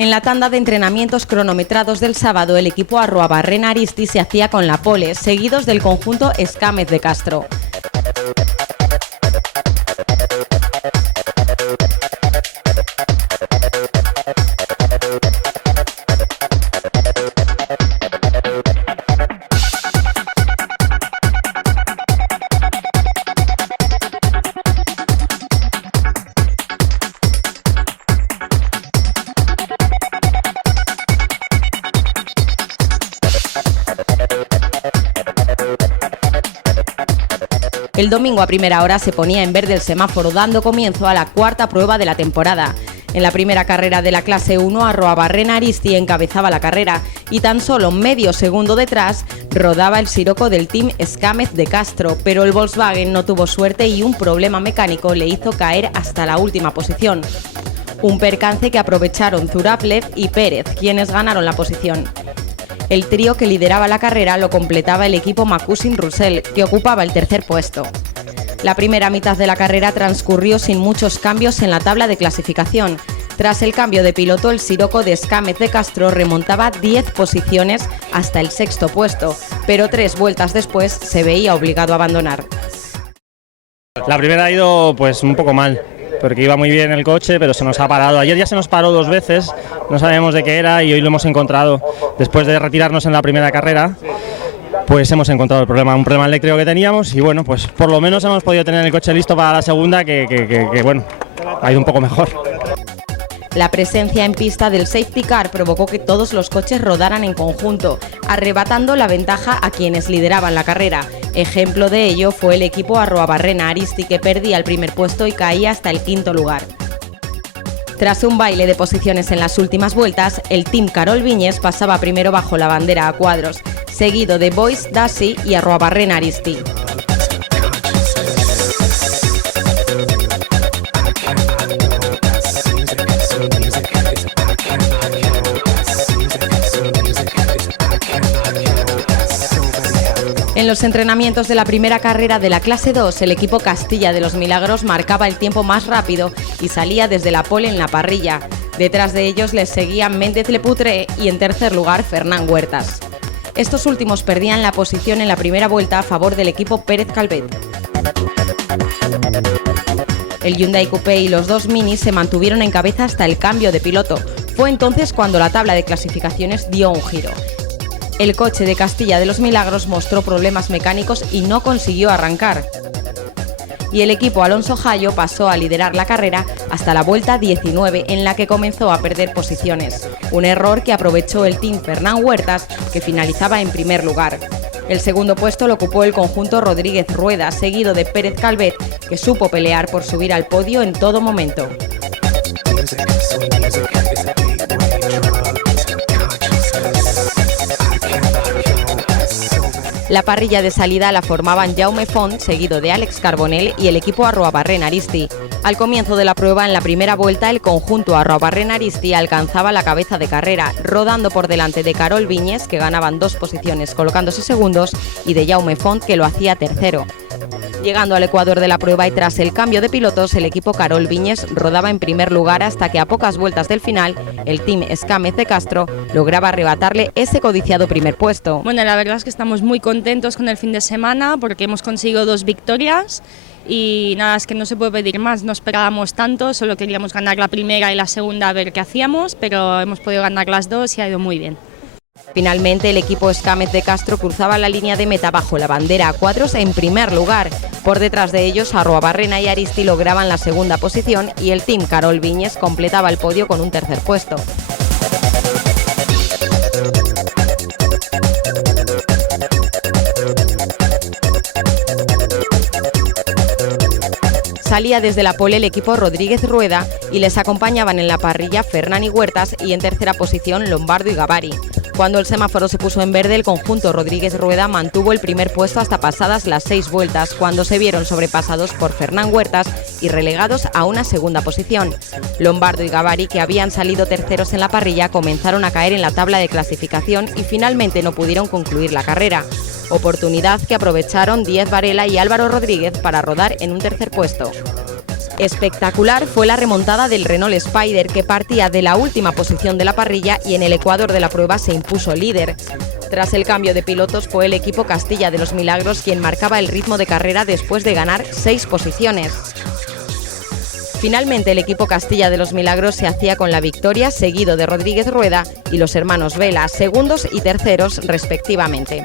En la tanda de entrenamientos cronometrados del sábado, el equipo Arruabarrena Aristi se hacía con la pole, seguidos del conjunto Escámez de Castro. El domingo a primera hora se ponía en verde el semáforo, dando comienzo a la cuarta prueba de la temporada. En la primera carrera de la clase 1, Arruabarrena Aristi encabezaba la carrera y tan solo medio segundo detrás rodaba el siroco del team Escámez de Castro, pero el Volkswagen no tuvo suerte y un problema mecánico le hizo caer hasta la última posición. Un percance que aprovecharon Zuraplev y Pérez, quienes ganaron la posición. El trío que lideraba la carrera lo completaba el equipo Macusin-Russell, que ocupaba el tercer puesto. La primera mitad de la carrera transcurrió sin muchos cambios en la tabla de clasificación. Tras el cambio de piloto, el siroco de Escámez de Castro remontaba 10 posiciones hasta el sexto puesto, pero 3 vueltas después se veía obligado a abandonar. La primera ha ido pues un poco mal, porque iba muy bien el coche, pero se nos ha parado. Ayer ya se nos paró 2 veces, no sabíamos de qué era y hoy lo hemos encontrado. Después de retirarnos en la primera carrera, pues hemos encontrado el problema, un problema eléctrico que teníamos y bueno, pues por lo menos hemos podido tener el coche listo para la segunda, que bueno, ha ido un poco mejor. La presencia en pista del safety car provocó que todos los coches rodaran en conjunto, arrebatando la ventaja a quienes lideraban la carrera. Ejemplo de ello fue el equipo Arruabarrena Aristi, que perdía el primer puesto y caía hasta el quinto lugar. Tras un baile de posiciones en las últimas vueltas, el team Carol Viñes pasaba primero bajo la bandera a cuadros, seguido de Boys Dassi y Arruabarrena Aristi. En los entrenamientos de la primera carrera de la clase 2, el equipo Castilla de los Milagros marcaba el tiempo más rápido y salía desde la pole en la parrilla. Detrás de ellos les seguían Méndez Leputre y en tercer lugar Fernán Huertas. Estos últimos perdían la posición en la primera vuelta a favor del equipo Pérez Calvet. El Hyundai Coupé y los 2 Minis se mantuvieron en cabeza hasta el cambio de piloto. Fue entonces cuando la tabla de clasificaciones dio un giro. El coche de Castilla de los Milagros mostró problemas mecánicos y no consiguió arrancar. Y el equipo Alonso Jayo pasó a liderar la carrera hasta la vuelta 19, en la que comenzó a perder posiciones. Un error que aprovechó el team Fernán Huertas, que finalizaba en primer lugar. El segundo puesto lo ocupó el conjunto Rodríguez Rueda, seguido de Pérez Calvet, que supo pelear por subir al podio en todo momento. La parrilla de salida la formaban Jaume Font, seguido de Àlex Carbonell y el equipo Arruabarrena Aristi. Al comienzo de la prueba, en la primera vuelta, el conjunto Arruabarrena Aristi alcanzaba la cabeza de carrera, rodando por delante de Carol Viñes, que ganaban 2 posiciones colocándose segundos, y de Jaume Font, que lo hacía tercero. Llegando al ecuador de la prueba y tras el cambio de pilotos, el equipo Carol Viñes rodaba en primer lugar hasta que a pocas vueltas del final, el Team Escámez de Castro lograba arrebatarle ese codiciado primer puesto. Bueno, la verdad es que estamos muy contentos con el fin de semana porque hemos conseguido 2 victorias y nada, es que no se puede pedir más, no esperábamos tanto, solo queríamos ganar la primera y la segunda a ver qué hacíamos, pero hemos podido ganar las 2 y ha ido muy bien. Finalmente, el equipo Escámez de Castro cruzaba la línea de meta bajo la bandera a cuadros en primer lugar. Por detrás de ellos, Arruabarrena y Aristi lograban la segunda posición y el Team Carol Viñes completaba el podio con un tercer puesto. Salía desde la pole el equipo Rodríguez Rueda y les acompañaban en la parrilla Fernán Huertas y en tercera posición Lombardo y Gavari. Cuando el semáforo se puso en verde, el conjunto Rodríguez Rueda mantuvo el primer puesto hasta pasadas las 6 vueltas, cuando se vieron sobrepasados por Fernán Huertas y relegados a una segunda posición. Lombardo y Gavari, que habían salido terceros en la parrilla, comenzaron a caer en la tabla de clasificación y finalmente no pudieron concluir la carrera. Oportunidad que aprovecharon Díaz Varela y Álvaro Rodríguez para rodar en un tercer puesto. Espectacular fue la remontada del Renault Spider, que partía de la última posición de la parrilla y en el ecuador de la prueba se impuso líder. Tras el cambio de pilotos fue el equipo Castilla de los Milagros quien marcaba el ritmo de carrera después de ganar 6 posiciones. Finalmente el equipo Castilla de los Milagros se hacía con la victoria, seguido de Rodríguez Rueda y los hermanos Vela, segundos y terceros respectivamente.